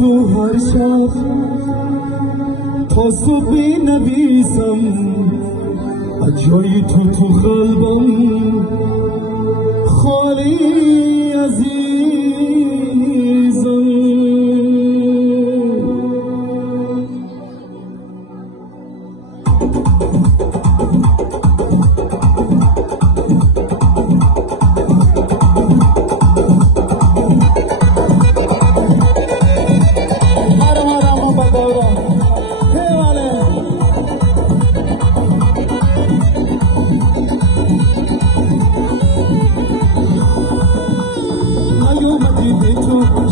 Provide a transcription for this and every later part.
تو هر شب تا صبح نویسم از جای تو قلبم خالی عزیزم.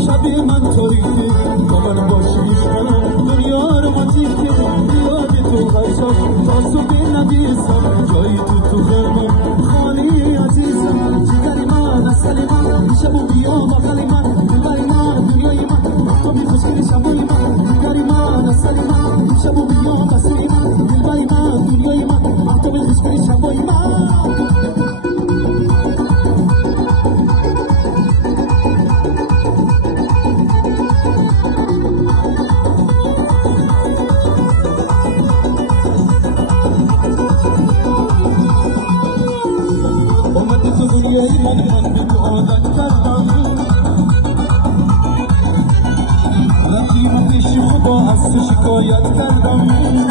شب من تاریکه با من باشی دنیا رو ماتیکه یاد تو هر شب تا صبح نویسم جایی تو قلبم خالی عزیزم. جگری من اصلی من شب و بیا بغل من دلبری من دنیای من تو بی خوشگل شبای من. جگری من اصلی من شب و بیا بغل من دلبری من دنیای من تو بی خوشگل شبای من. من به تو عادت کردم رفتیم پیش خدا از تو شکایت کردم.